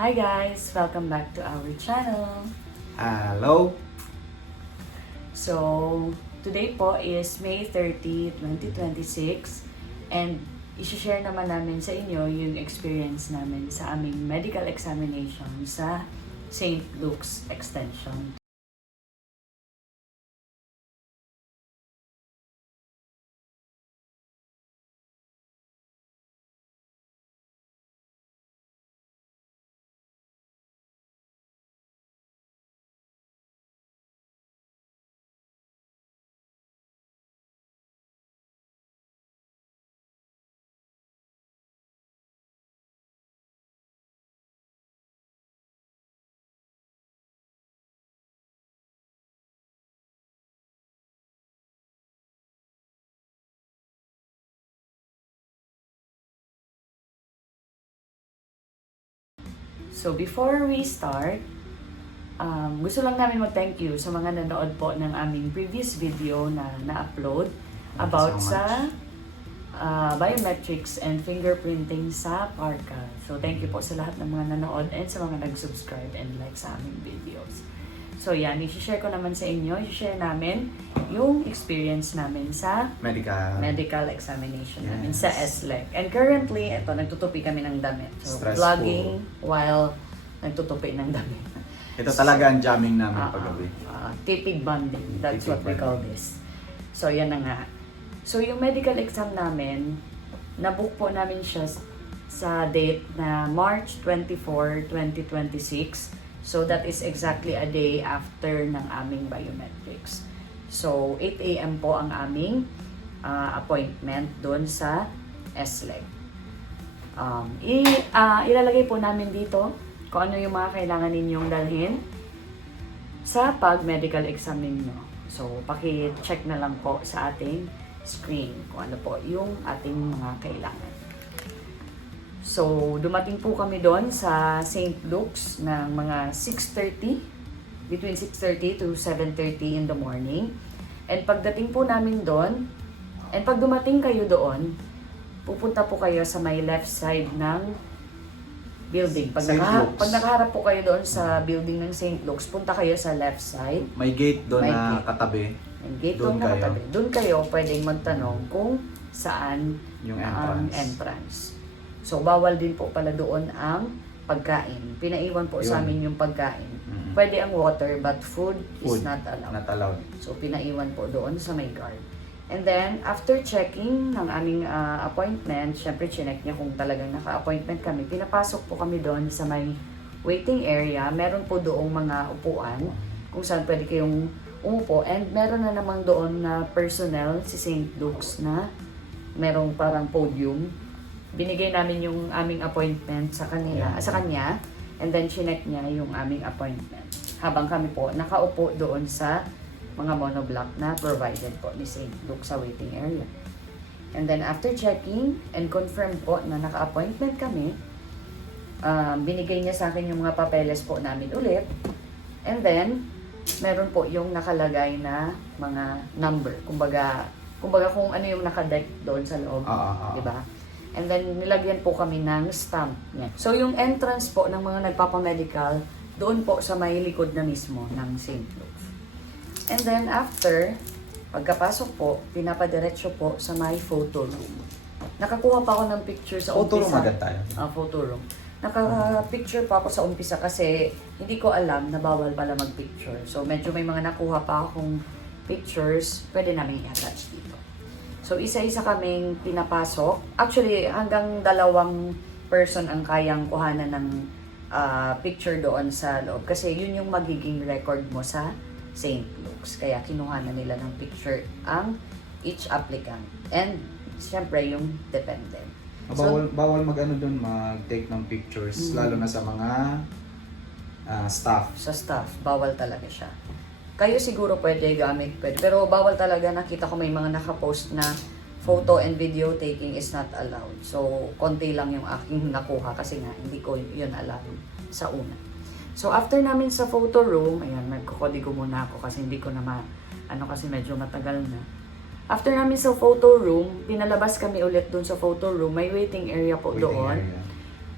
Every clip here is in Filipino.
Hi guys! Welcome back to our channel. Hello! So, today po is May 30, 2026 and i-share naman namin sa inyo yung experience namin sa aming medical examination sa St. Luke's Extension. So, before we start, gusto lang namin mag-thank you sa mga nanood po ng aming previous video na na-upload about sa biometrics and fingerprinting sa Parka. So, thank you po sa lahat ng mga nanood and sa mga nag-subscribe and like sa aming videos. So, yan, i-share ko naman sa inyo, i-share namin yung experience namin sa medical examination namin sa SLEC. And currently, ito, nagtutupi kami ng damit. So, Stressful. vlogging while nagtutupi ng damit. Ito talaga ang jamming namin paggabi. Tipid bonding, that's Tipid what we call this. So, yan na nga. So, yung medical exam namin, nabook po namin siya sa date na March 24, 2026. So, that is exactly a day after ng aming biometrics. So, 8 a.m. po ang aming appointment doon sa SLEC. Ilalagay po namin dito kung ano yung mga kailangan ninyong dalhin sa pag-medical exam ninyo. So, paki-check na lang po sa ating screen kung ano po yung ating mga kailangan. So, dumating po kami doon sa St. Luke's ng mga 6:30, between 6:30 to 7:30 in the morning. And pagdating po namin doon, and pag dumating kayo doon, pupunta po kayo sa may left side ng building. Pag nakaharap po kayo doon sa building ng St. Luke's, punta kayo sa left side. May gate doon na gate. katabi. May gate doon na katabi. Doon kayo pwedeng magtanong kung saan Yung ang entrance. So, bawal din po pala doon ang pagkain. Pinaiwan po sa amin yung pagkain. Pwede ang water, but food is not allowed. Not allowed. So, pinaiwan po doon sa may guard. And then, after checking ng aming appointment, syempre, chinek niya kung talagang naka-appointment kami. Pinapasok po kami doon sa may waiting area. Meron po doong mga upuan kung saan pwede kayong umupo. And meron na namang doon na personnel si St. Luke's na merong parang podium. Binigay namin yung aming appointment sa kanya, and then chinek niya yung aming appointment. Habang kami po nakaupo doon sa mga monoblock na provided po ni St. Luke sa waiting area. And then after checking and confirm po na naka-appointment kami, binigay niya sa akin yung mga papeles po namin ulit. And then, meron po yung nakalagay na mga number. Kumbaga kung ano yung nakadeck doon sa loob. Di ba? And then, nilagyan po kami ng stamp niya. So, yung entrance po ng mga nagpapamedical, doon po sa may likod na mismo ng St. Luke's. And then, after, pagkapasok po, pinapadiretso po sa may photo room. Nakakuha pa ako ng picture sa Photo room umpisa. agad tayo. Photo room. Naka-picture pa ako sa umpisa kasi hindi ko alam na bawal pala mag-picture. So, medyo may mga nakuha pa akong pictures, pwede namin i-attach dito. So, isa-isa kaming pinapasok. Actually, hanggang 2 person ang kayang kuhanan ng picture doon sa loob. Kasi yun yung magiging record mo sa St. Luke's. Kaya kinuhanan nila ng picture ang each applicant. And, siyempre, yung dependent. Bawal mag-ano doon, mag-take ng pictures, lalo na sa mga staff. Sa staff, bawal talaga siya. Kayo siguro pwede gamit, pero bawal talaga. Nakita ko may mga nakapost na photo and video taking is not allowed. So, konti lang yung aking nakuha kasi nga hindi ko yun alam sa una. So, after namin sa photo room, ayan, nagkukodigo muna ako kasi hindi ko na kasi medyo matagal na. After namin sa photo room, pinalabas kami ulit dun sa photo room. May waiting area po doon.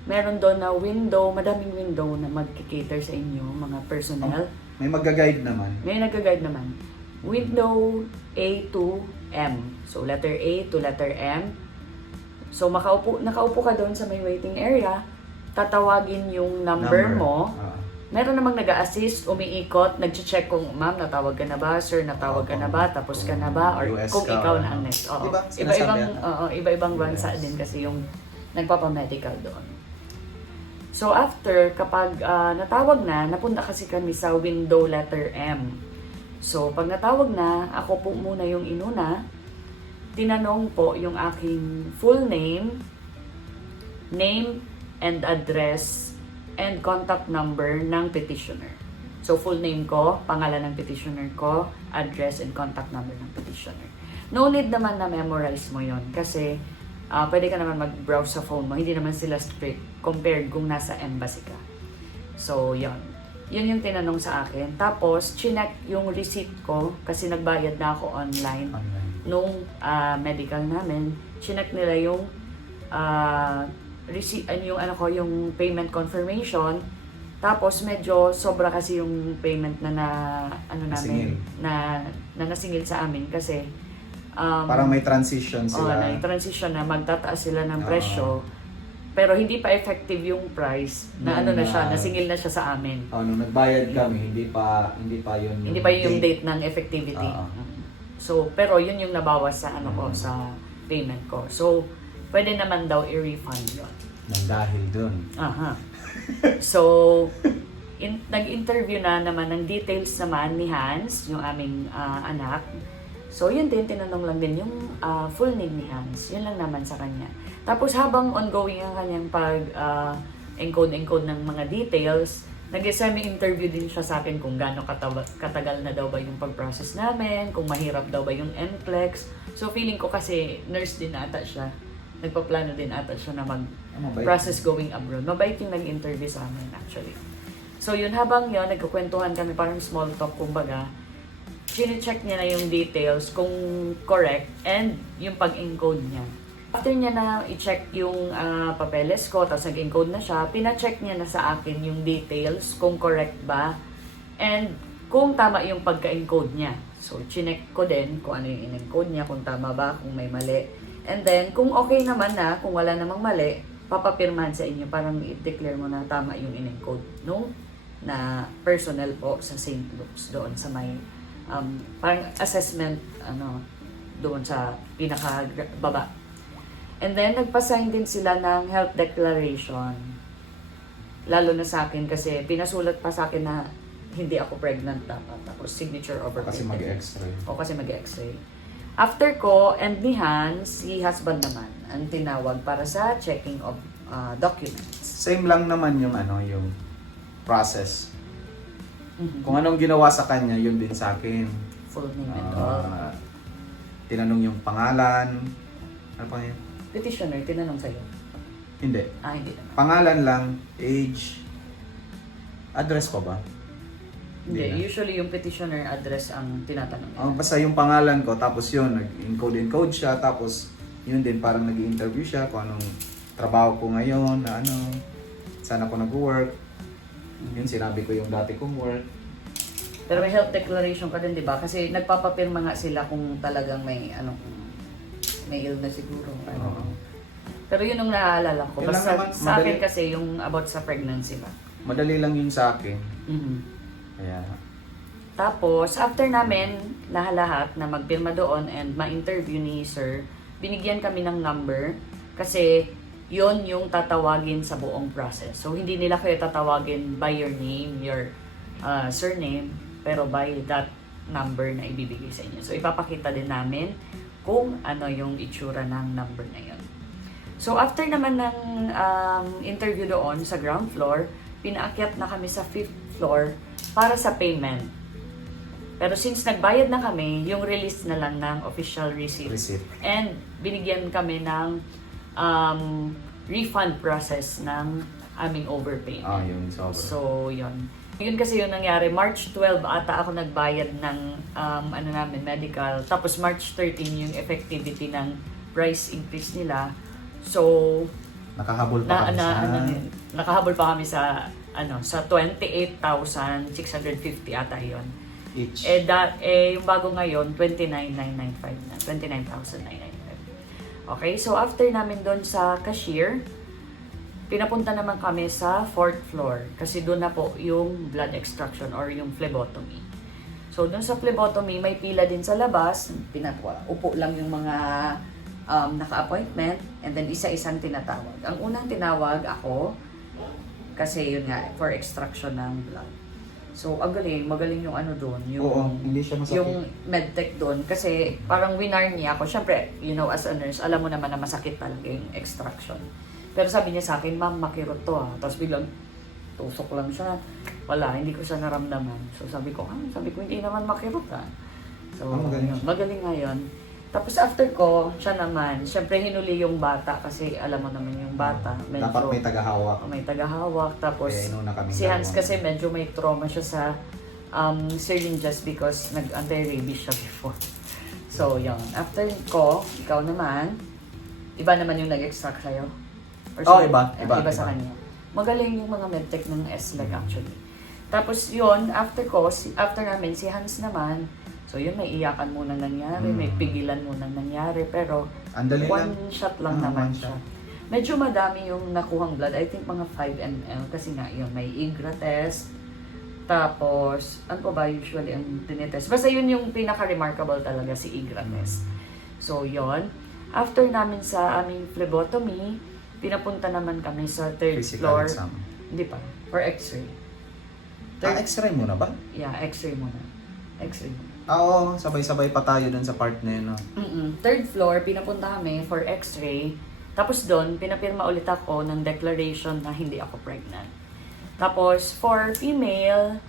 Meron doon na window, madaming window na mag-cater sa inyo, mga personnel. May mag-guide naman. May nag-guide naman. Window A to M. So, letter A to letter M. So, nakaupo ka doon sa may waiting area, tatawagin yung number mo. Meron namang nag-a-assist, umiikot, nag-check kung, ma'am, natawag ka na ba? Sir, natawag ka na ba? Tapos ka na ba? Or US kung ka, ikaw na ang next. Oo. Diba? Sinasabi Iba-ibang bansa din kasi yung nagpapamedical doon. So after, kapag natawag na, napunta kasi kami sa window letter M. So pag natawag na, ako po muna yung inuna, tinanong po yung aking full name and address, and contact number ng petitioner. So full name ko, pangalan ng petitioner ko, address and contact number ng petitioner. No need naman na memorize mo yon kasi pwede ka naman mag-browse sa phone mo. Hindi naman sila strict compared kung nasa embassy ka. So, yun. Yun yung tinanong sa akin. Tapos, chinek yung receipt ko kasi nagbayad na ako online. Nung medical namin. Chinek nila yung receipt, yung payment confirmation. Tapos, medyo sobra kasi yung payment na nasingil sa amin kasi parang may transition sila. May transition na magtataas sila ng presyo. Pero hindi pa effective yung price na nasingil na siya sa amin. Nung nagbayad kami, hindi pa yun yung date ng effectivity. So, pero yun yung nabawas sa ko sa payment ko. So, pwede naman daw i-refund yun. Nang dahil dun. So, nag-interview na naman ng details naman ni Hans, yung aming anak. So, yun din, tinanong lang din yung full name ni Hans. Yun lang naman sa kanya. Tapos, habang ongoing ang kanyang pag-encode ng mga details, nag-semi-interview din siya sa akin kung gaano katagal na daw ba yung pag-process namin, kung mahirap daw ba yung NCLEX. So, feeling ko kasi nurse din ata siya. Nagpaplano din ata siya na mag-process going abroad. Mabait yung nag-interview sa amin, actually. So, yun, habang yun, nagkukwentuhan kami, parang small talk, kumbaga, chine-check niya na yung details kung correct and yung pag-encode niya. After niya na i-check yung papeles ko, tapos nag-encode na siya, pina-check niya na sa akin yung details kung correct ba and kung tama yung pagka-encode niya. So, chinek ko din kung ano yung in-encode niya, kung tama ba, kung may mali. And then, kung okay naman na, kung wala namang mali, papapirmahan sa inyo, parang i-declare mo na tama yung in-encode na personnel po sa St. Luke's doon sa may parang assessment doon sa pinakababa. And then nagpa-sign din sila ng health declaration. Lalo na sa akin kasi pinasulat pa sa akin na hindi ako pregnant dapat. Tapos signature over. Kasi mag-x-ray. Kasi mag-x-ray. After ko and ni Hans, si husband naman ang tinawag para sa checking of documents. Same lang naman yung yung process. Kung anong ginawa sa kanya, yun din sa akin. Full name and all. Tinanong yung pangalan. Ano pa yun? Petitioner, tinanong sa'yo. Hindi. Hindi naman. Pangalan lang, age, address pa ba? Hindi. Usually yung petitioner address ang tinatanong nila. Basta yung pangalan ko, tapos yun, nag-encode siya, tapos yun din, parang nag-interview siya kung anong trabaho ko ngayon, na saan ako nag-work. Yun, sinabi ko yung dati kong work. Pero may health declaration ka din, di ba? Kasi nagpapapirma nga sila kung talagang may may illness siguro. Pero yun ang naaalala ko. Yun Basta naman, sa akin kasi yung about sa pregnancy ba. Madali lang yun sa akin. Kaya. Tapos, after namin lahat na magpirma doon and ma-interview ni Sir, binigyan kami ng number kasi yon yung tatawagin sa buong process. So, hindi nila kayo tatawagin by your name, your surname, pero by that number na ibibigay sa inyo. So, ipapakita din namin kung ano yung itsura ng number na yun. So, after naman ng interview doon sa ground floor, pinaakyat na kami sa 5th floor para sa payment. Pero since nagbayad na kami, yung release na lang ng official receipt. And binigyan kami ng refund process ng aming overpayment. Yung sobra. So, yun. Yun kasi yung nangyari. March 12 ata ako nagbayad ng medical. Tapos March 13 yung effectivity ng price increase nila. So, Nakahabol pa kami sa... nakahabol pa kami sa sa 28,650 ata yun. Each. Yung bago ngayon 29,995 na. 29,995. Okay, so after namin doon sa cashier, pinapunta naman kami sa 4th floor kasi doon na po yung blood extraction or yung phlebotomy. So doon sa phlebotomy, may pila din sa labas. Upo lang yung mga naka-appointment and then isa-isang tinatawag. Ang unang tinawag ako kasi yun nga, for extraction ng blood. So, magaling yung doon, yung, hindi siya masakit. yung medtech doon. Kasi parang winar niya ako. Siyempre, as a nurse, alam mo naman na masakit talaga yung extraction. Pero sabi niya sa akin, ma'am, makirot to ha. Tapos biglang, tusok lang siya. Wala, hindi ko siya naramdaman. So sabi ko, hindi naman makirot ha. So, magaling nga yun. Tapos after ko, siya naman, syempre hinuli yung bata kasi alam mo naman yung bata. Medyo, dapat may tagahawak. May tagahawak. Tapos si Hans kasi medyo may trauma siya sa syringes because nag-anti-rabies siya before. So yun. After ko, ikaw naman, iba naman yung nag-extract sa'yo? Iba sa kanya. Magaling yung mga medtech ng SLEC actually. Tapos yun, after namin, si Hans naman, so yun, may iyakan muna nangyari, may pigilan muna nangyari, pero one shot lang naman siya. Medyo madami yung nakuhang blood, I think mga 5 ml, kasi nga yun, may IGRA test, tapos, ano pa ba usually ang tinitest? Basta yun yung pinaka-remarkable talaga, si IGRA test. So yun, after namin sa aming phlebotomy, pinapunta naman kami sa 3rd floor. Exam. Hindi pa, for x-ray. X-ray muna ba? Yeah, x-ray muna. X-ray muna. Oo, sabay-sabay pa tayo dun sa part na yun. No? 3rd floor, pinapunta kami for x-ray. Tapos doon, pinapirma ulit ako ng declaration na hindi ako pregnant. Tapos, for female,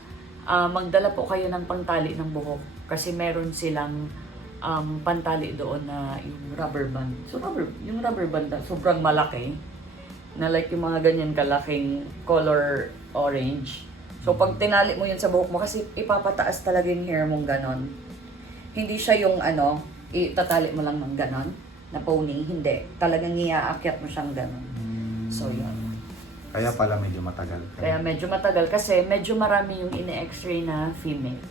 magdala po kayo ng pangtali ng buhok. Kasi meron silang pantali doon na yung rubber band. So, yung rubber band na sobrang malaki. Na like yung mga ganyan kalaking color orange. So, pag tinali mo yun sa buhok mo, kasi ipapataas talaga yung hair mong ganon. Hindi siya yung itatali mo lang ng ganon, na pony. Hindi. Talagang iaakyat mo siyang ganon. So, yun. Kaya pala medyo matagal. Kaya medyo matagal kasi medyo marami yung ine-x-ray na female.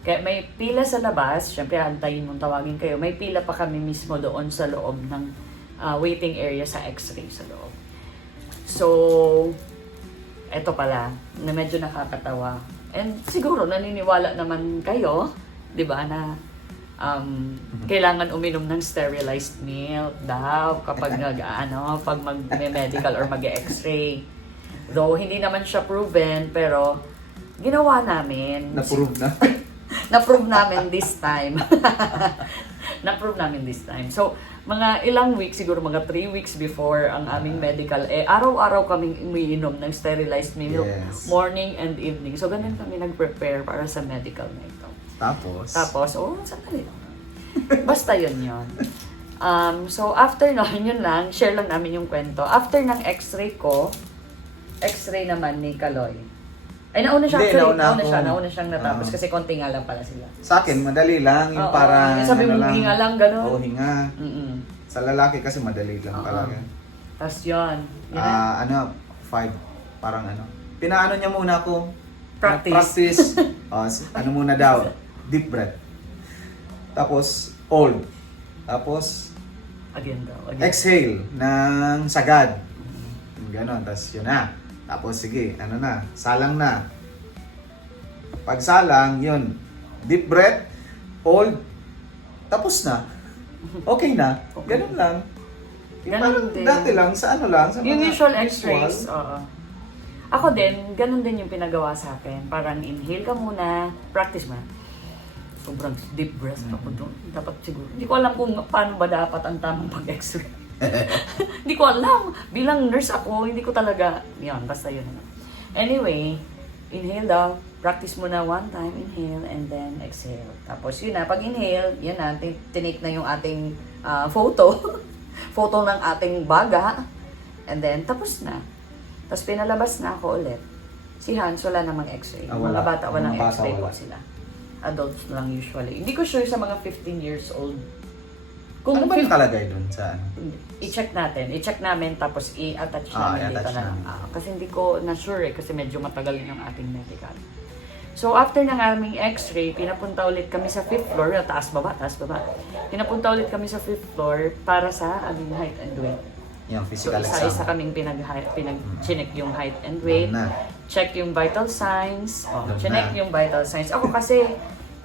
Kaya may pila sa labas, syempre antayin mong tawagin kayo, may pila pa kami mismo doon sa loob ng waiting area sa x-ray sa loob. So, eto pala, na medyo nakakatawa. And siguro naniniwala naman kayo, 'di ba, na kailangan uminom ng sterilized milk daw kapag pag mag-medical or mag-x-ray. Though hindi naman siya proven, pero ginawa namin. Na-prove na. Na-prove namin this time. Na-prove namin this time. So, mga ilang weeks, siguro mga 3 weeks before ang aming medical, araw-araw kaming umiinom ng sterilized milk, morning and evening. So, ganun kami nag-prepare para sa medical na ito. Tapos, sandali lang. Basta yun. So, after yun lang, share lang namin yung kwento. After ng x-ray ko, x-ray naman ni Kaloy. Nauna siya actually. Nauna siyang natapos kasi konti nga lang pala sila. Sa akin, madali lang. Yung parang, sabi mo, hinga lang, gano'n. Oo, hinga. Sa lalaki kasi madali lang talaga. Tapos yun. 5. Parang Pinaano niya muna ako. Practice. Muna daw. Deep breath. Tapos, hold. Tapos, again. Exhale ng sagad. Ganon. Tapos yun na. Tapos sige, salang na. Pag salang, yun. Deep breath, hold, tapos na. Okay na. Ganun lang. Ganun din. Dati lang, sa sa yung mga usual x-rays, ako din, ganun din yung pinagawa sa akin. Parang inhale ka muna, practice mo. Sobrang deep breath ako doon. Dapat siguro. Hindi ko alam kung paano ba dapat ang tamang pag-x-ray. Hindi ko alam. Bilang nurse ako, hindi ko talaga, basta yun. Anyway, inhale daw. Practice mo na 1 time, inhale, and then exhale. Tapos yun na, pag inhale, yan na, tinake na yung ating photo. Photo ng ating baga. And then, tapos na. Tapos pinalabas na ako ulit. Si Hans, wala namang x-ray. Mga bata, walang x-ray po sila. Adults lang usually. Hindi ko sure sa mga 15 years old Kung Ano ba yung nakalagay doon sa ano? i-check natin. I-check namin tapos i-attach namin dito i-attach na lang. namin. Kasi hindi ko na-sure kasi medyo matagal yung ating medical. So after ng aming x-ray, pinapunta ulit kami sa 5th floor. Taas baba, taas baba. Pinapunta ulit kami sa 5th floor para sa aming height and weight. Yung So physical isa-isa exam. kaming pinag-check yung height and weight. Na. Check yung vital signs. Doon Check na. yung vital signs. Ako kasi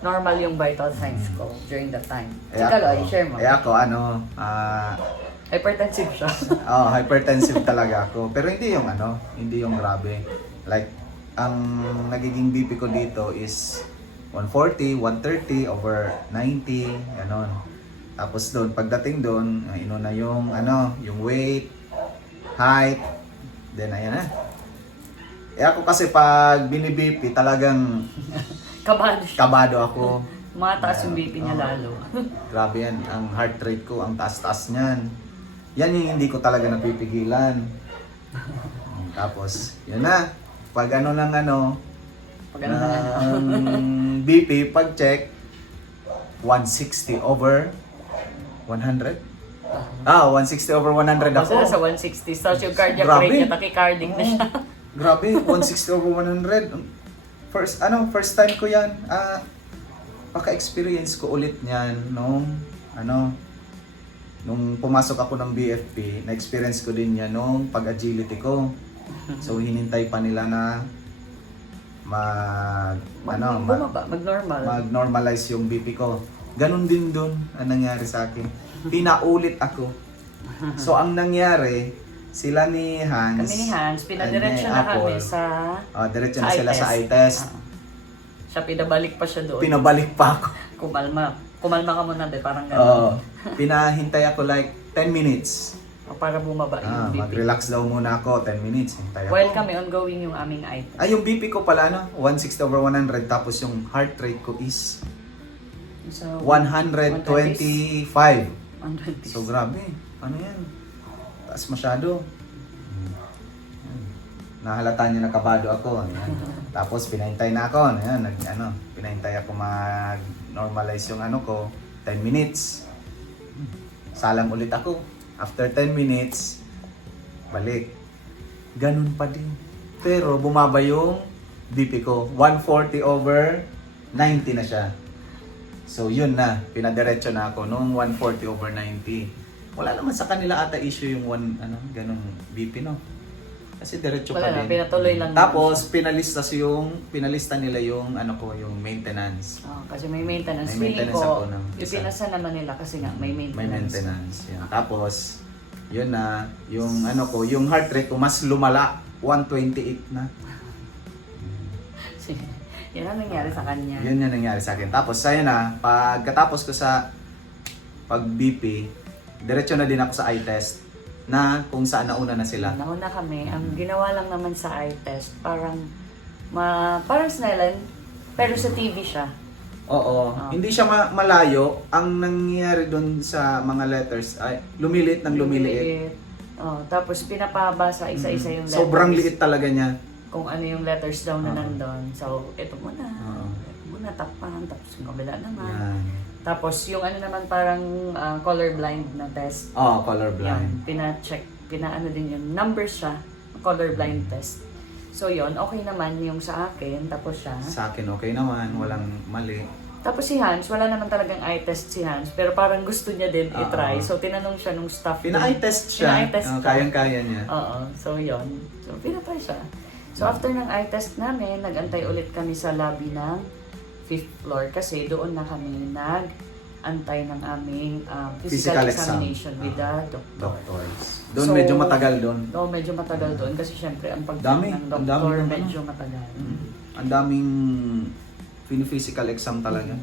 normal yung vital signs ko during that time. Eh Ikaw, Loy, share mo. ako Hypertensive siya. hypertensive talaga ako. Pero hindi yung grabe. Like, ang nagiging BP ko dito is 140, 130 over 90, ganon. Tapos doon, pagdating doon, inuna yung weight, height, then ayan na. Ako kasi pag bini-BP talagang Kabado siya. kabado ako. Mataas yung BP niya lalo. Grabe yan, ang heart rate ko, ang taas-taas niyan. Yan yung hindi ko talaga napipigilan. Tapos, yun na. Pag Pag ano na BP, pag check, 160 over 100? 160 over 100 ako. Basta sa 160. So yung cardiac Grabe. rate niya, tachycardic na siya. Grabe, 160 over 100. First time ko yan. Paka-experience ko ulit niyan nung pumasok ako ng BFP, na-experience ko din yan nung pag-agility ko. So hinintay pa nila na Mag-normal. mag-normalize yung BP ko. Ganon din dun ang nangyari sa akin. Pinaulit ako. So ang nangyari, sila ni Hans, Kami ni Hans, pinadiretso and na Apple, kami sa diretso na sa sila sa eye eye test. siya pinabalik pa siya doon. Pinabalik pa ako. Kumalma. Kumalma ka muna, parang Oo. gano'n. Pinahintay ako like 10 minutes. Para bumaba yung BP. Mag-relax daw muna ako, 10 minutes. Hintay ako. While kami ongoing yung aming eye test. Yung BP ko pala, 160 over 100. Tapos yung heart rate ko is So, 125. 120. So grabe. Ano yan? Taas masyado. Nahalata niya nakabado ako. Ayan. Tapos pinahintay na ako. Ayan, pinahintay ako mag-normalize yung ko, 10 minutes. Salang ulit ako. After 10 minutes, balik. Ganun pa din. Pero bumaba yung BP ko. 140 over 90 na siya. So yun na, pinadiretso na ako nung 140 over 90. Wala naman sa kanila ata issue yung ganung BP, no? Kasi diretso pa Wala na, din. pinatuloy lang. Tapos pinalista nila yung yung maintenance. Kasi may maintenance. May Feeling maintenance ko, ako ng isa. ipinasa naman nila kasi nga may maintenance. May maintenance. Yan. Tapos yun na, yung yung heart rate ko mas lumala, 128 na. Yan ang nangyari sa kanya. Yun yung nangyari sa akin. Tapos ayun na, pagkatapos ko sa pag BP, diretso na din ako sa eye test na kung saan nauna na sila. Nauna kami. Ang ginawa lang naman sa eye test, parang Snellen, pero sa TV siya. Oo. Hindi siya malayo. Ang nangyayari doon sa mga letters ay lumiliit ng lumiliit. Tapos pinapahaba sa isa-isa yung letters. Sobrang liit talaga niya. Kung ano yung letters daw na nandun. So, ito muna. Oo. Ito muna, takpan. Tapos yung kabila naman. Yan. Tapos yung naman parang colorblind na test. Colorblind. Yan, pina-check. Din yun. Numbers siya. Colorblind test. So yun, okay naman yung sa akin. Tapos siya. Sa akin okay naman, walang mali. Tapos si Hans, wala naman talagang eye test si Hans. Pero parang gusto niya din i-try. Oo. So tinanong siya nung staff. Pina-eye test siya. Pina-eye test siya. Kayang-kaya niya. Oo. So yun. So pinatry siya. So after ng eye test namin, nag-antay ulit kami sa lobby ng 5th floor. Kasi doon na kami nag-antay ng aming physical examination with the doctor. Doctors. Doon So, medyo matagal doon. Oo, medyo matagal doon. Kasi syempre, ang Dami. pagdating ng Ang doktor, dami ng medyo matagal. Ang daming physical exam talaga.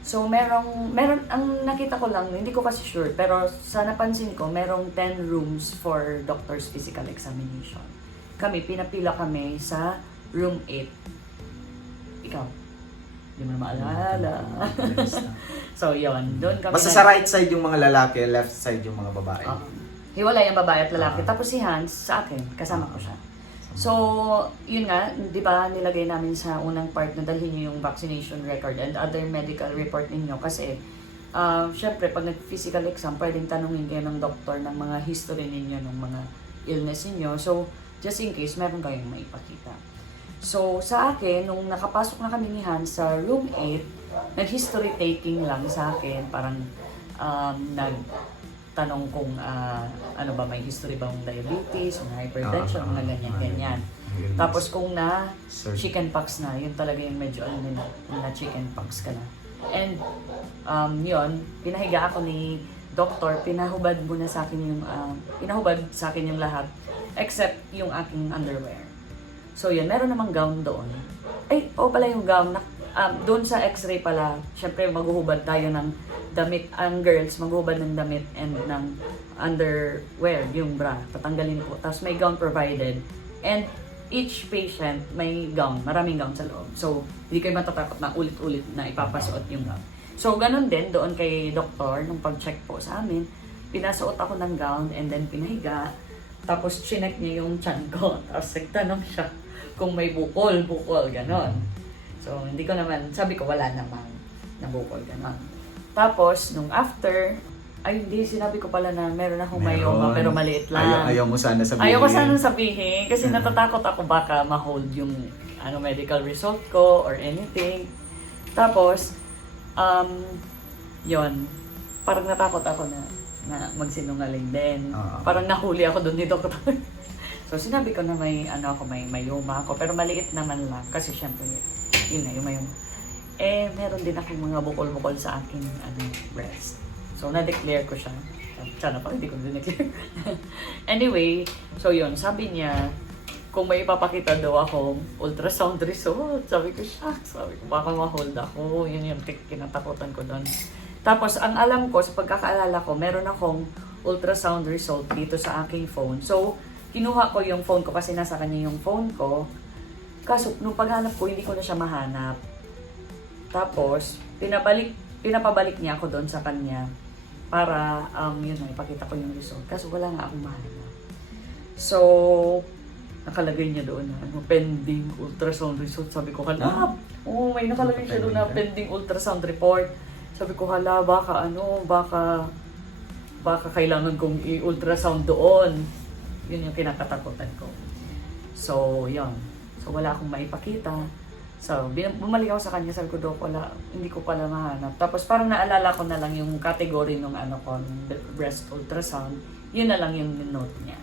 So, ang nakita ko lang, hindi ko kasi sure, pero sa napansin ko, merong 10 rooms for doctor's physical examination. Kami, pinapila kami sa room 8. Ikaw? Hindi mo na maalala. So, yun. Doon kami. Basta sa right side yung mga lalaki, left side yung mga babae. Hiwalay ang babae at lalaki. Tapos si Hans, sa akin, kasama ko siya. So, yun nga, di ba, nilagay namin sa unang part na dalhin niyo yung vaccination record and other medical report ninyo kasi syempre, pag nag-physical exam, pwedeng tanungin kayo ng doktor ng mga history ninyo, ng mga illness ninyo. So, just in case, meron kayong maipakita. So, sa akin, nung nakapasok na kami ni Hans sa room 8, nag-history taking lang sa akin. Parang nagtanong kung ano ba, may history bang diabetes, mga hypertension, mga ganyan-ganyan. Tapos kung chickenpox na, yun talaga yung medyo na chickenpox ka na. And yun, pinahiga ako ni doktor, pinahubad muna sa akin yung, pinahubad sa akin yung lahat, except yung aking underwear. So yun, meron namang gown doon. Ay, pala yung gown, doon sa x-ray pala, syempre maghuhubad tayo ng damit, ang girls maghuhubad ng damit and ng underwear, yung bra, tatanggalin po. Tapos may gown provided. And each patient may gown, maraming gown sa loob. So, hindi kayo matatakot na ulit-ulit na ipapasuot yung gown. So, ganun din doon kay doktor, nung pag-check po sa amin, pinasuot ako ng gown and then pinahiga. Tapos, chinek niya yung tiyan ko. Tapos, nagtanong siya kung may bukol, ganon. So, hindi ko naman, sabi ko, wala namang nabukol, ganon. Tapos, nung after, ay hindi, sinabi ko pala na meron akong myoma pero maliit lang. Ayaw mo sana sabihin. Ayaw ko sana sabihin kasi natatakot ako baka ma-hold yung medical result ko or anything. Tapos, yon, parang natakot ako na magsinungaling din. Parang nahuli ako doon ni doktor. So, sinabi ko na may myoma ako pero maliit naman lang kasi syempre, yun na, yung myoma. Eh, meron din akong mga bukol-bukol sa aking breast. So, na-declare ko siya. Sana pa, hindi ko na-declare. Anyway, so yun, sabi niya, kung may ipapakita daw akong ultrasound result, sabi ko, baka ma-hold ako. Yun yung kinatakutan ko doon. Tapos, ang alam ko, sa pagkakaalala ko, meron akong ultrasound result dito sa aking phone. So, kinuha ko yung phone ko kasi nasa kanya yung phone ko. Kaso, nung paghanap ko, hindi ko na siya mahanap. Tapos, pinapabalik niya ako doon sa kanya para, yun na, ipakita ko yung result. Kaso wala nga akong mahanap. So, nakalagay niya doon na, pending ultrasound result. Sabi ko, may nakalagay siya doon na pending ultrasound report. Sabi ko, baka kailangan kong i-ultrasound doon. Yun yung kinakatakutan ko. So, yun. So, wala akong maipakita. So, bumalik ako sa kanya, sabi ko, Dok, hindi ko pala mahanap. Tapos parang naalala ko na lang yung category ng breast ultrasound. Yun na lang yung note niya.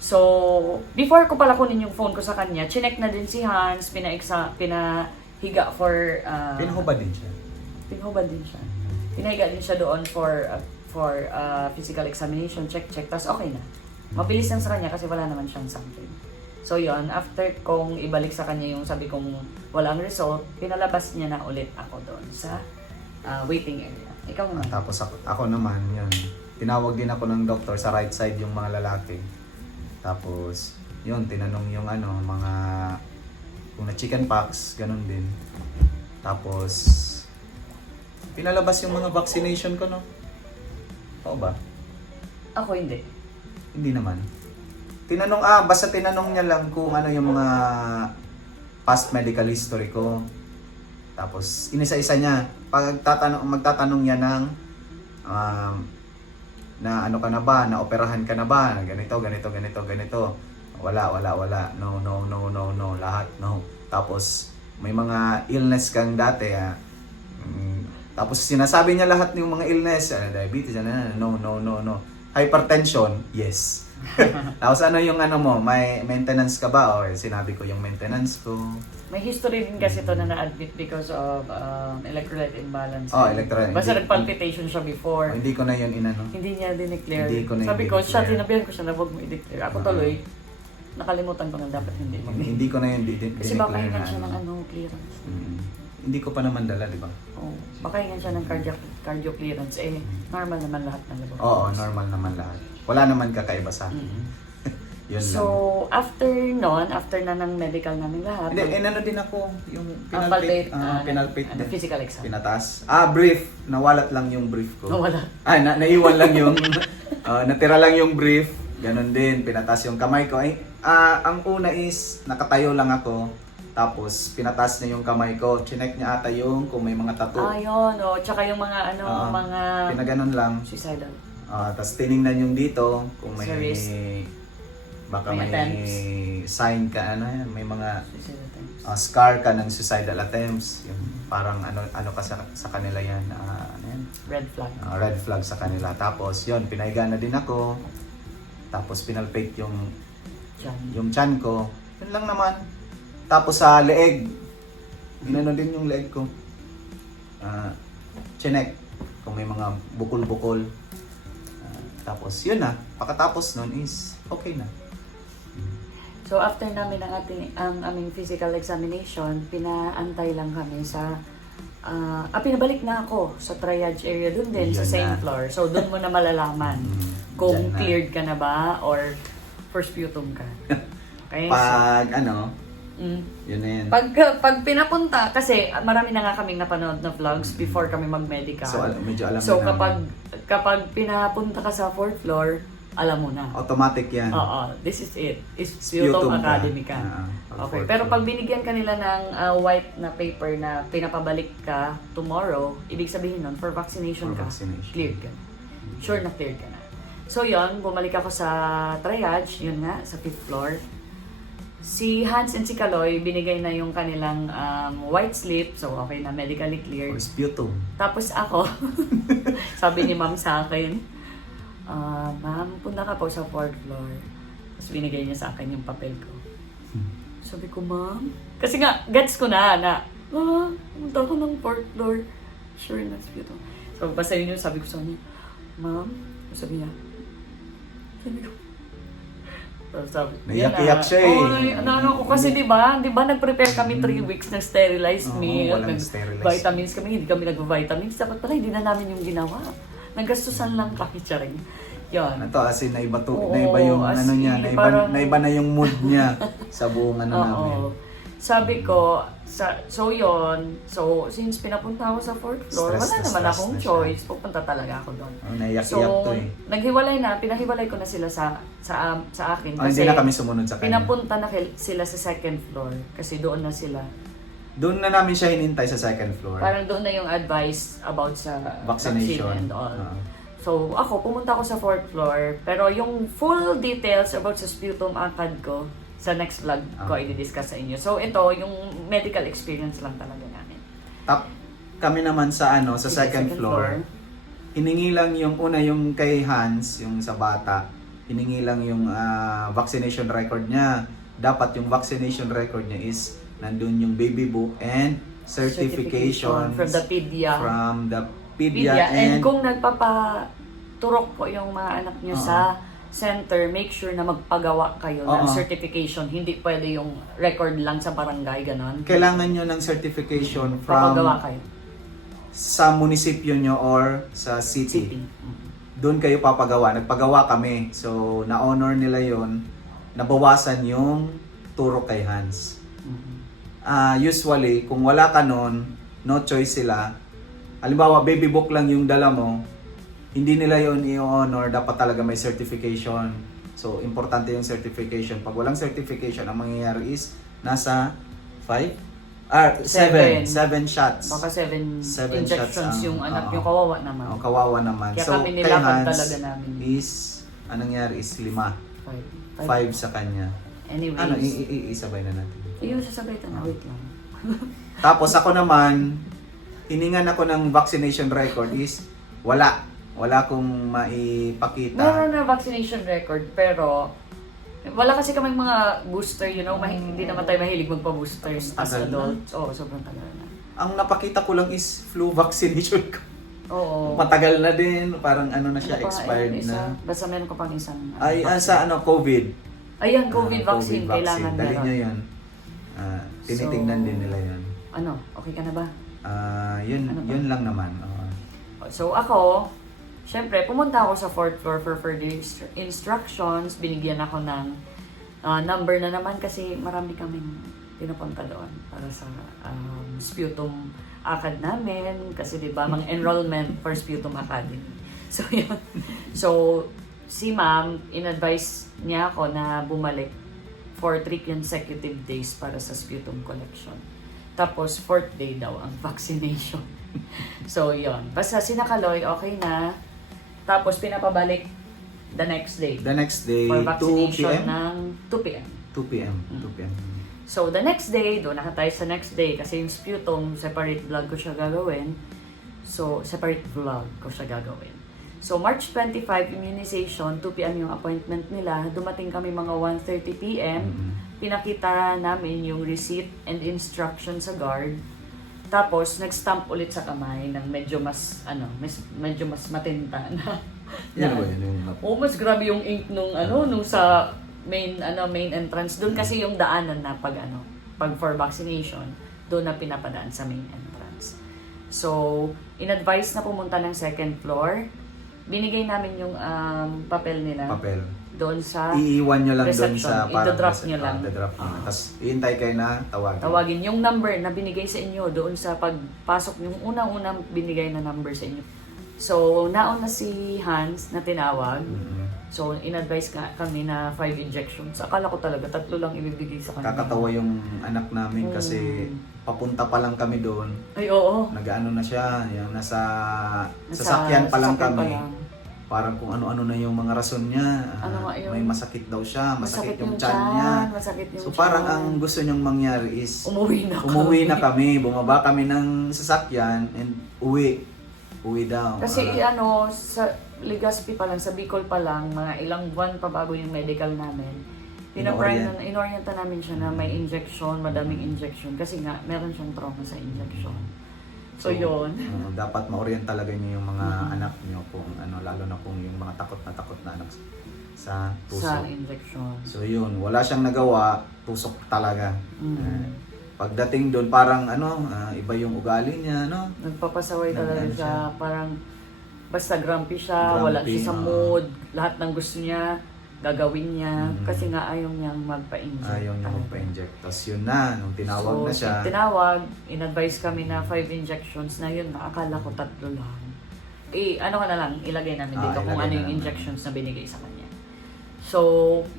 So, before ko pala kunin yung phone ko sa kanya, chinek na din si Hans, pinahiga for... Pinahubad din siya. Pinahiga din siya doon for physical examination, check, tapos okay na. Mabilis lang sa kanya kasi wala naman siyang something. So yon, after kong ibalik sa kanya yung sabi kong walang result, pinalabas niya na ulit ako doon sa waiting area. Ikaw naman. Tapos ako naman, yun. Tinawag din ako ng doktor sa right side yung mga lalaki. Tapos, yun, tinanong yung mga kung na chickenpox, ganun din. Tapos, pinalabas yung mga vaccination ko, no? Oo ba? Ako hindi. Hindi naman. Basta tinanong niya lang kung ano yung mga past medical history ko. Tapos, inisa-isa niya. Magtatanong niya ng na ano ka na ba, na operahan ka na ba, na ganito. Wala. No. Lahat, no. Tapos, may mga illness kang dati, tapos, sinasabi niya lahat ng mga illness, diabetes, no. Hypertension, yes. Tapos yung mo, may maintenance ka ba? Or sinabi ko yung maintenance ko. May history din kasi to na na-admit because of electrolyte imbalance. Electrolyte. Basta nag-palpitation siya before. Hindi ko na yun Hindi niya din-declare. Hindi ko na Sabi ko, sinabihan ko siya na huwag mo i-declare. Ako tuloy, nakalimutan ko na dapat hindi. Hindi ko na yun Kasi baka hingan siya ng clearance. Hindi ko pa naman dala, di ba? Baka hingan siya ng cardio clearance. Normal naman lahat ng laboratories. Oo, normal naman lahat. Wala naman kakaiba sa akin. Yun so, lang. after na ng medical namin lahat. Hindi, din ako yung pinalpate din. Physical exam. Pinataas. Brief. Nawalat lang yung brief ko. Nawala. Naiwan lang yung, natira lang yung brief. Ganon din, pinataas yung kamay ko. Ang una is, nakatayo lang ako. Tapos pinatas niya yung kamay ko. Chinek niya ata yung kung may mga tattoo. Ayun, tsaka yung mga Oo. mga Pinaganon lang. suicidal. Tapos tiningnan yung dito kung may Sa wrist. baka May may attempts. sign ka may mga Suicidal attempts. scar ka ng suicidal attempts. Yung parang ano ka sa kanila yan. Ano yan? Red flag. Red flag sa kanila. Tapos yun, pinahiga na din ako. Tapos pinalpate Diyan. yung chan ko. Yun lang naman. Tapos sa leeg, ginano din yung leeg ko. Chinek kung may mga bukol-bukol. Tapos yun na. Pagkatapos nun is okay na. So after namin ang aming physical examination, pinaantay lang kami sa pinabalik na ako sa triage area dun din sa Yan same na. floor. So doon mo na malalaman kung Dyan na. cleared ka na ba or first sputum ka. Okay? Pag yun na yan. Pag pinapunta, kasi marami na nga kaming napanood na vlogs before kami mag-medical. So medyo alam So na namin. kapag pinapunta ka sa 4th floor, alam mo na. Automatic yan. Oo, this is it. Is Sputum Academy ka. Okay, pero pag binigyan ka nila ng white na paper na pinapabalik ka tomorrow, ibig sabihin nun, for vaccination For ka, vaccination. cleared ka. Sure na cleared ka na. So yon, bumalik ako sa triage, yun nga, sa 5th floor. Si Hans and si Kaloy, binigay na yung kanilang white slip, so okay na, medically For cleared. sputum. Tapos ako, sabi ni ma'am sa akin, ma'am, punta ka po sa 4th floor. Tapos binigay niya sa akin yung papel ko. Sabi ko, ma'am, kasi nga, gets ko na, pumunta ko ng 4th floor. Sure na, sputum. So, basta yun yung sabi ko sa kanya, ma'am, sabi niya, sabi, Naiyak-iyak siya eh. Ano ko kasi di ba nag-prepare kami 3 weeks na sterilize me. Oo, walang Vitamins kami, hindi kami nag-vitamins. Dapat pala hindi na namin yung ginawa. Naggastusan lang kami, charing. Yun. Ano to, as in, naiba Oo, yung as ano niya, in, parang- naiba na yung mood niya sa buong ano namin. Oo. Sabi ko, so since pinapunta ako sa 4th floor, Stress wala na naman stress akong na siya. choice. Pupunta talaga ako doon. Naiyak-iyak to eh. Naghiwalay na, pinahiwalay ko na sila sa akin. Hindi na kami sumunod sa kanya. Pinapunta na sila sa 2nd floor kasi doon na sila. Doon na namin siya hinintay sa 2nd floor. Parang doon na yung advice about sa Vaccination. vaccine and all. Oo. So ako, pumunta ako sa 4th floor, pero yung full details about sa sputum ACAD ko, sa next vlog ko i-discuss sa inyo. So ito, yung medical experience lang talaga namin. Kami naman sa sa second floor, hiningi lang yung yung kay Hans, yung sa bata, hiningi lang yung vaccination record niya. Dapat yung vaccination record niya is nandun yung baby book and certification from the pedia. and kung nagpapaturok po yung mga anak nyo sa center, make sure na magpagawa kayo ng certification. Hindi pwede yung record lang sa barangay, ganon. kailangan nyo ng certification Papagawa from kayo. sa munisipyo nyo or sa city. City. Doon kayo papagawa. Nagpagawa kami. So, na-honor nila yon. Nabawasan yung turok kay Hans. Usually, kung wala ka nun, no choice sila. Halimbawa, baby book lang yung dala mo, hindi nila yon i-honor. Dapat talaga may certification. So, importante yung certification. Pag walang certification, ang mangyayari is nasa 7 shots. Baka 7 Seven injections shots ang- yung anak oo. nyo, kawawa naman. Kawawa naman. Kaya So, kami kay nilakad Hans talaga namin. is, anong nangyari is 5. 5 sa kanya. Anyways. Isabay na natin. Yung sasabay ito na, wait lang. Tapos ako naman, hiningan ako ng vaccination record is wala. Wala kong maipakita. Meron na vaccination record, pero wala kasi kaming mga booster, hindi naman tayo mahilig magpa-booster as Tagal na. adults. Oo, sobrang tagal na. Ang napakita ko lang is flu vaccination ko. Oo. Matagal na din, parang ano na siya, Ano pa, expired isa? na. Basta meron ko pang isang... Ay, sa COVID. Ayan, COVID vaccine, kailangan Dali meron. niya yun. Tinitingnan din nila yun. Ano, okay ka na ba? Yun, Ano ba? yun lang naman. So ako, syempre, pumunta ako sa 4th floor for further instructions. Binigyan ako ng number na naman kasi marami kaming pinupunta doon para sa sputum ACAD namin. Kasi diba, mga enrollment for sputum academy. So yun. So, si ma'am, in-advise niya ako na bumalik for 3 consecutive days para sa sputum collection. Tapos, 4th day daw ang vaccination. So, yon. Basta sinakaloy, okay na. Tapos, pinapabalik the next day. The next day, For 2 vaccination p.m.? ng 2 p.m. 2 p.m. 2 p.m. So, the next day, doon na tayo sa next day kasi yung sputum, separate vlog ko siya gagawin. So, separate vlog ko siya gagawin. So, March 25, immunization, 2 p.m. yung appointment nila. Dumating kami mga 1:30 p.m. Pinakita namin yung receipt and instruction sa guard. Tapos, nag-stamp ulit sa kamay ng medyo mas, medyo mas matinta na. Yan ba yun? Oh, mas grabe yung ink nung nung sa main entrance. Doon kasi yung daanan na pag for vaccination, doon na pinapadaan sa main entrance. So, in-advise na pumunta ng second floor. Binigay namin yung papel nila. Papel. Doon sa Iiwan nyo lang doon reception. sa parang Ito-drop nyo lang. Ito-drop nyo. Tapos, iintay kayo na tawagin. Tawagin yung number na binigay sa inyo doon sa pagpasok, yung unang-unang binigay na number sa inyo. So, nauna si Hans na tinawag. So, in-advise kami na 5 injections. Akala ko talaga 3 lang ibibigay sa kanya. Kakatawa yung anak namin kasi papunta pa lang kami doon. Ay, oo. Nag-ano na siya, yung nasa sasakyan pa lang sasakyan kami. pa lang. Parang kung ano-ano na yung mga rason niya. Ano nga yun? May masakit daw siya, masakit yung tiyan tiyan, niya. Masakit yung So tiyan. parang ang gusto niyang mangyari is umuwi na kami, bumaba kami ng sasakyan and uwi daw. Kasi sa Legazpi pa lang, sa Bicol pa lang, mga ilang buwan pa bago yung medical namin. Inorient namin siya na may injection, madaming injection. Kasi nga, meron siyang trauma sa injection. So yun. Dapat ma-orient talaga niyo yung mga anak niyo kung lalo na kung yung mga takot na anak sa puso. Sa injection. So yun, wala siyang nagawa, tusok talaga. Pagdating doon parang iba yung ugali niya, Nagpapasaway talaga siya, parang basta grumpy siya, wala siya sa mood, lahat ng gusto niya, gagawin niya, kasi nga ayaw niyang magpa-inject. Ayaw niya magpa-inject. Tapos yun na, nung tinawag na siya. Tinawag, in-advise kami na 5 injections na yun, akala ko 3 lang. Ilagay namin dito kung ano yung injections na binigay sa kanya. So,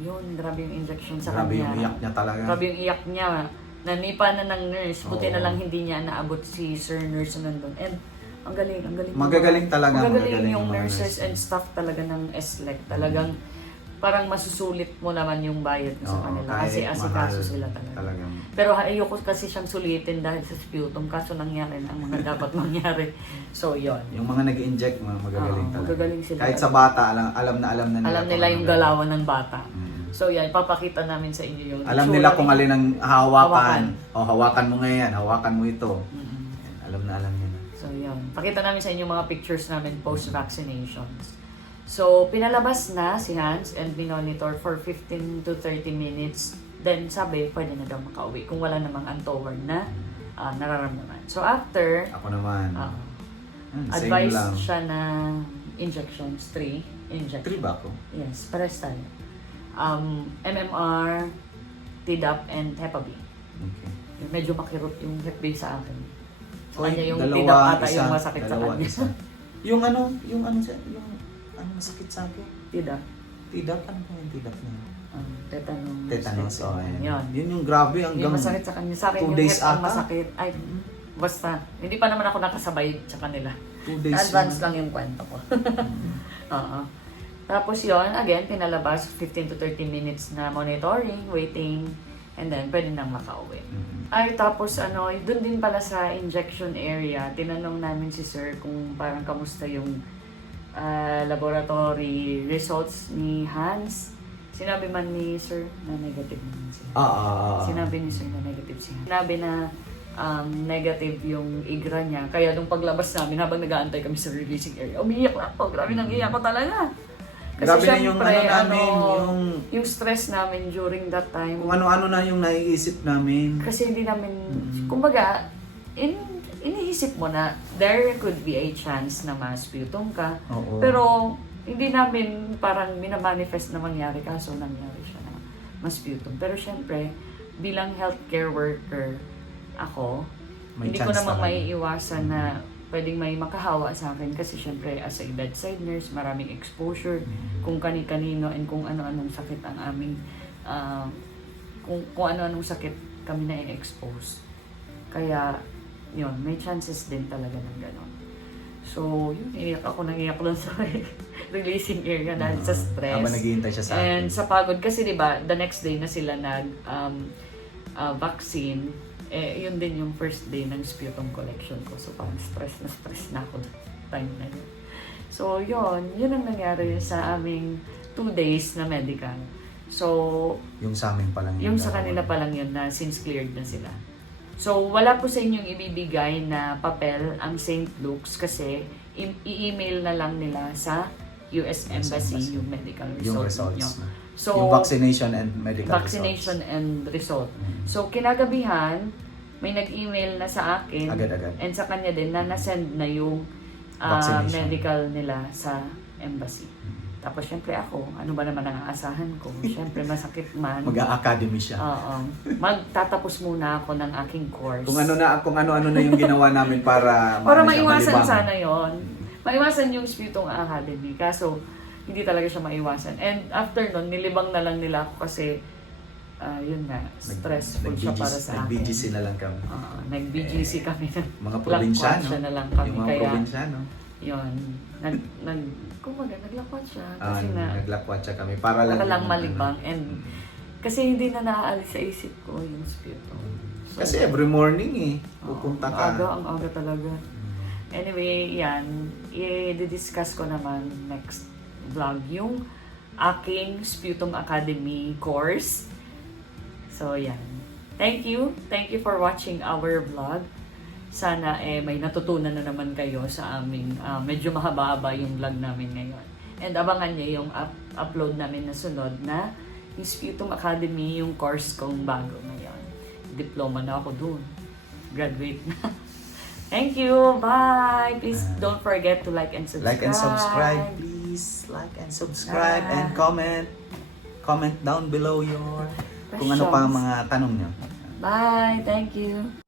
yun, grabe yung injection sa grabe kanya. Grabe yung iyak niya talaga. Grabe yung iyak niya. Nanipa na ng nurse, buti na lang hindi niya naabot si Sir Nurse na nandun. And ang galing. Magagaling talaga. Magagaling yung nurses and staff talaga ng SLEC. Talagang parang masusulit mo naman yung bayad mo sa kanila. Kasi asikaso sila talaga. Pero ayoko kasi siyang sulitin dahil sa sputum. Kaso nangyari na ang mga dapat mangyari. So, yon. Yung mga nag-inject, magagaling talaga. Magagaling sila. Kahit sa bata, alam na nila. Alam nila yung galawan ng bata. So yan, papakita namin sa inyo yung alam nila kung alin ang hawakan. O hawakan mo ngayon, hawakan mo ito. Alam nila. So yan, pakita namin sa inyo mga pictures namin post-vaccinations. So pinalabas na si Hans and binonitor for 15 to 30 minutes. Then sabi, pwede na daw makauwi kung wala namang untoward na nararamdaman. So after, ako naman. advised siya na injections, 3 injections. 3 ba ako? Yes, pares tayo. MMR, Tdap, and Hep B. Okay. Medyo makirot yung Hep B sa akin. Sa Oy, kanya yung dalawa, Tdap ata isa, yung masakit sa dalawa, kanya. isa. yung masakit sa akin? Tdap. Tdap, ano po yung Tdap na? Tetanus. Tetanus, Yan. Yun yung grabe hanggang Yung masakit sa kanya. Sa akin 2 yung days Hep ang ata. masakit. Ay, basta. Hindi pa naman ako nakasabay sa kanila. 2 days. Advance lang yung kwento ko. Oo. Tapos yon again, pinalabas 15 to 30 minutes na monitoring, waiting, and then pwede nang makauwi. Ay, tapos doon din pala sa injection area, tinanong namin si Sir kung parang kamusta yung laboratory results ni Hans. Sinabi man ni Sir na negative naman siya. Sinabi ni Sir na negative siya. Sinabi na negative yung igra niya. Kaya nung paglabas namin, habang nag-aantay kami sa releasing area, umiyak na ako. Grabe nang iyak ko talaga. Kasi grabe na yung syempre, namin, yung stress namin during that time. Kung ano-ano na yung naiisip namin. Kasi hindi namin, kumbaga, iniisip mo na there could be a chance na ma-sputum ka. Oo. Pero hindi namin parang minamanifest na mangyari, kaso nangyari siya na ma-sputum. Pero syempre, bilang healthcare worker, ako, May hindi ko chance naman talaga. maiiwasan na pwedeng may makahawa sa akin kasi syempre as a bedside nurse, maraming exposure kung kani-kanino and kung ano-anong sakit ang aming kung ano-anong sakit kami na i-expose. Kaya, yun, may chances din talaga ng gano'n. So, yun, nag-iyak doon sa releasing area dahil sa stress. Habang naghihintay siya sa akin. And sa pagod, kasi diba, the next day na sila vaccine, yun din yung first day ng sputum collection ko. So, parang stress na ako time na yun. So, yun ang nangyari sa aming 2 days na medical. So, yung sa amin pa lang yung sa kanila pa lang yun na since cleared na sila. So, wala po sa inyong ibibigay na papel ang St. Luke's kasi i-email na lang nila sa US Embassy yung medical yung result results. nyo. Na. So, yung vaccination and medical vaccination results. and result. So, kinagabihan, may nag-email na sa akin Agad-agad. and sa kanya din na nasend na yung Vaccination. medical nila sa embassy. Tapos, syempre ako, ano ba naman ang aasahan ko? Syempre, masakit man. Mag-a-academy siya. Oo. Magtatapos muna ako ng aking course. Kung ano-ano na yung ginawa namin para Para siya, maiwasan malibang. sana yon. Maiwasan yung Sputum Academy. Kaso, hindi talaga siya maiwasan. And after nun, nilibang na lang nila ako kasi, yun nga, stressful siya para sa akin. Nag-BGC na lang kami. Nag-BGC kami. Mga probinsyano. Lakwat siya na lang kami. Yung mga Kaya, probinsyano. yun. Kumaga, naglakwat siya. Ah, Kasi na, naglakwat siya kami para lang, para lang yung, malibang. ano. And, kasi hindi na naaalis sa isip ko yung Sputum. So, Kasi every morning pupunta ka. Ang aga talaga. Anyway, yan. I-discuss ko naman next vlog yung aking Sputum Academy course. So, yan. Thank you. Thank you for watching our vlog. Sana may natutunan na naman kayo sa aming medyo mahaba-haba yung vlog namin ngayon. And abangan niyo yung upload namin na sunod na yung Sputum Academy, yung course kong bago ngayon. Diploma na ako dun. Graduate na. Thank you. Bye. Please don't forget to like and subscribe. Like and subscribe, please. Like and subscribe and comment. Comment down below your kung ano pa ang mga tanong nyo. Bye. Thank you.